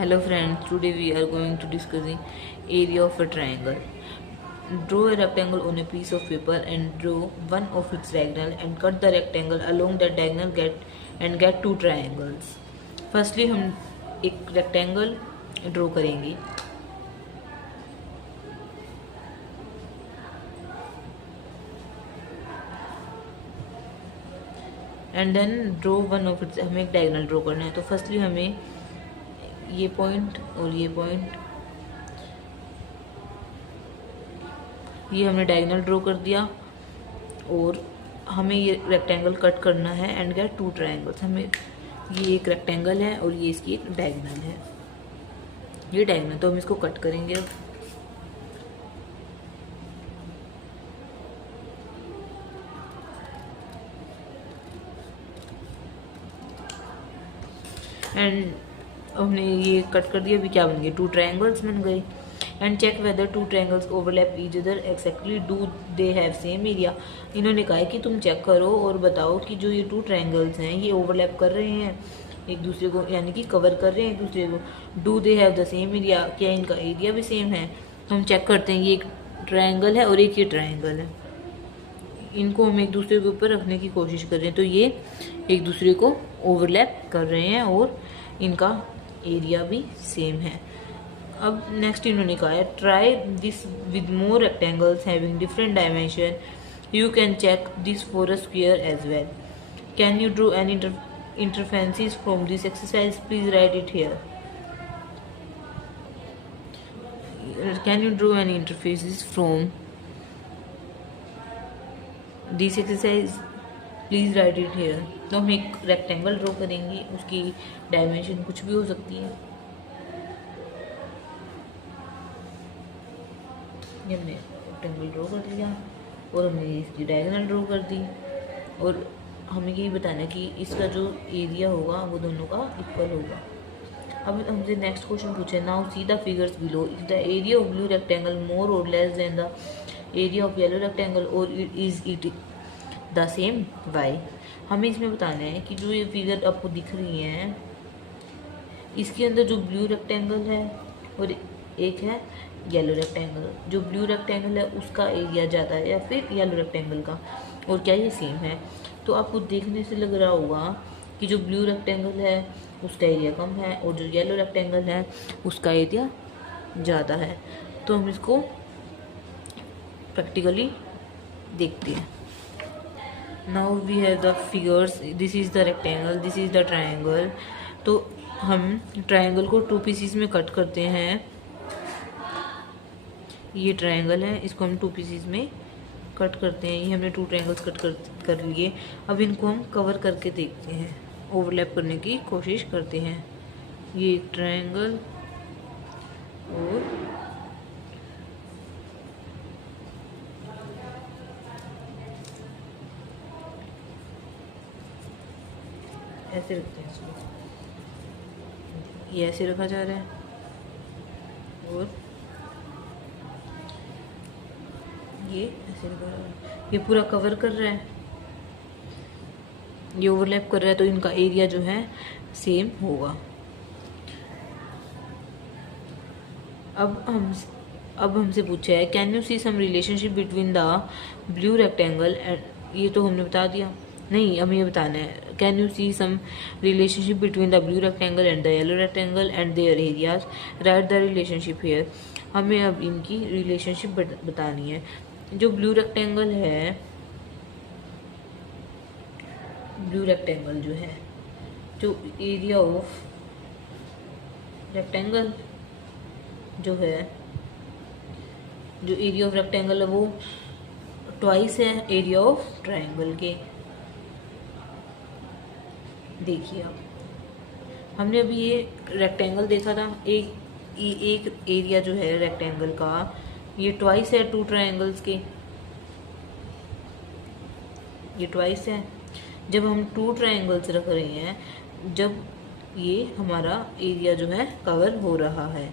Hello friends, today we are going to discussing area of a triangle. Draw a rectangle on a piece of paper and draw one of its diagonal and cut the rectangle along that diagonal get two triangles. Firstly हम एक rectangle draw करेंगे and then draw one of its हमें एक diagonal draw करना है। तो firstly हमें ये पॉइंट और ये पॉइंट ये हमने डायगोनल ड्रॉ कर दिया और हमें ये रेक्टेंगल कट करना है एंड गेट टू ट्रायंगल्स। हमें ये एक रेक्टेंगल है और ये इसकी एक डायगोनल है, ये डायगोनल, तो हम इसको कट करेंगे अब। एंड हमने ये कट कर दिया, अभी क्या बन गए, टू ट्रायंगल्स बन गए। And check whether two triangles overlap each other exactly do they have same area. इन्होंने कहा है कि तुम चेक करो और बताओ कि जो ये टू ट्रायंगल्स हैं ये ओवरलैप कर रहे हैं एक दूसरे को, यानी कि कवर कर रहे हैं एक दूसरे को। Do they have the same area, क्या इनका एरिया भी सेम है। हम चेक करते हैं, ये एक ट्रायंगल है और एक ये ट्रायंगल है, इनको हम एक दूसरे के ऊपर रखने की कोशिश कर रहे हैं तो ये एक दूसरे को ओवरलैप कर रहे हैं और इनका एरिया भी सेम है। अब नेक्स्ट इन्होंने कहा है try this with more rectangles having different dimension, you can check this for a square as well. Can you draw any interferences from this exercise, please write it here. Can you draw any interferences from this exercise, please write it here. तो हम एक rectangle draw करेंगे, उसकी dimension कुछ भी हो सकती है। ये हमने रेक्टेंगल ड्रॉ कर दिया और हमने इसकी डायगोनल ड्रॉ कर दी और हमें यही बताना है कि इसका जो एरिया होगा वो दोनों का इक्वल होगा। अब हमसे नेक्स्ट क्वेश्चन पूछे, now see the figures below, is the area of blue rectangle more और less than the area of yellow rectangle और is it the same, why. हमें इसमें बताना है कि जो ये फिगर आपको दिख रही है इसके अंदर जो ब्लू रेक्टेंगल है और एक है येलो रेक्टेंगल, जो ब्लू रेक्टेंगल है उसका एरिया ज़्यादा है या फिर येलो रेक्टेंगल का, और क्या ये सेम है। तो आपको देखने से लग रहा होगा कि जो ब्लू रेक्टेंगल है उसका एरिया कम है और जो येलो रेक्टेंगल है उसका एरिया ज़्यादा है। तो हम इसको प्रैक्टिकली देखते हैं। Now we have the figures, this is the rectangle, this is the triangle. तो हम ट्रायंगल को टू पीसीज में कट करते हैं, ये ट्रायंगल है इसको हम टू पीसीज में कट करते हैं। ये हमने टू ट्रायंगल्स कट कर लिए। अब इनको हम कवर करके देखते हैं, ओवरलैप करने की कोशिश करते हैं। ये एक ट्रायंगल और ऐसे रखते हैं इसको, ये ऐसे रखा जा रहा है और ये ऐसे रखा जा रहा है। ये पूरा कवर कर रहा है, ये ओवरलैप कर रहा है, तो इनका एरिया जो है सेम होगा। अब हमसे पूछा है can you see some relationship between the blue rectangle and, ये तो हमने बता दिया, नहीं हमें ये बताना है can you see some relationship between the blue rectangle and the yellow rectangle and their areas, right the relationship here. हमें अब इनकी रिलेशनशिप बतानी है। जो ब्लू रेक्टेंगल है, ब्लू रेक्टेंगल जो है, जो एरिया ऑफ रेक्टेंगल जो है, जो एरिया ऑफ रेक्टेंगल है वो ट्वाइस है एरिया ऑफ ट्रायंगल के। देखिए आप, हमने अभी ये रेक्टेंगल देखा था, एक एरिया जो है रेक्टेंगल का ये ट्वाइस है टू ट्रायंगल्स के, ये ट्वाइस है। जब हम टू ट्रायंगल्स रख रहे हैं, जब ये हमारा एरिया जो है कवर हो रहा है,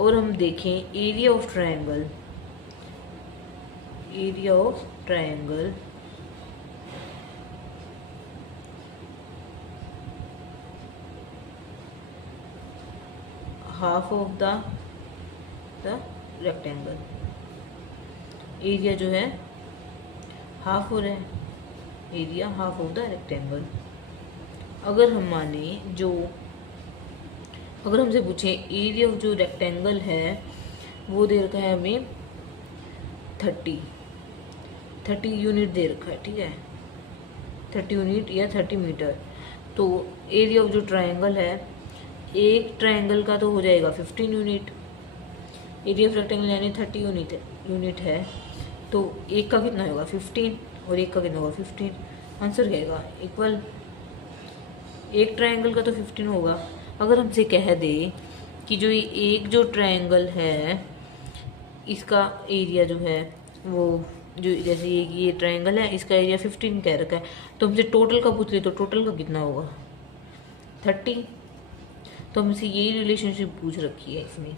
और हम देखें area of triangle, area of triangle half of the rectangle, area जो है हाफ हो रहा है, area half of the rectangle. अगर हम माने अगर हमसे पूछे एरिया ऑफ जो रेक्टेंगल है वो दे रखा है हमें 30 यूनिट दे रखा है, ठीक है, 30 यूनिट या 30 मीटर। तो एरिया ऑफ जो ट्रायंगल है, एक ट्रायंगल का तो हो जाएगा 15 यूनिट, एरिया ऑफ रेक्टेंगल यानी 30 यूनिट है, तो एक का कितना होगा 15 और एक का कितना होगा 15। आंसर क्या आएगा इक्वल, एक ट्रायंगल का तो 15 होगा। अगर हमसे कह दे कि जो एक जो ट्रायंगल है इसका एरिया जो है वो जो जैसे ये ट्रायंगल है इसका एरिया 15 कह रखा है, तो हमसे टोटल का पूछ ले तो टोटल का कितना होगा 30। तो हमसे यही रिलेशनशिप पूछ रखी है इसमें।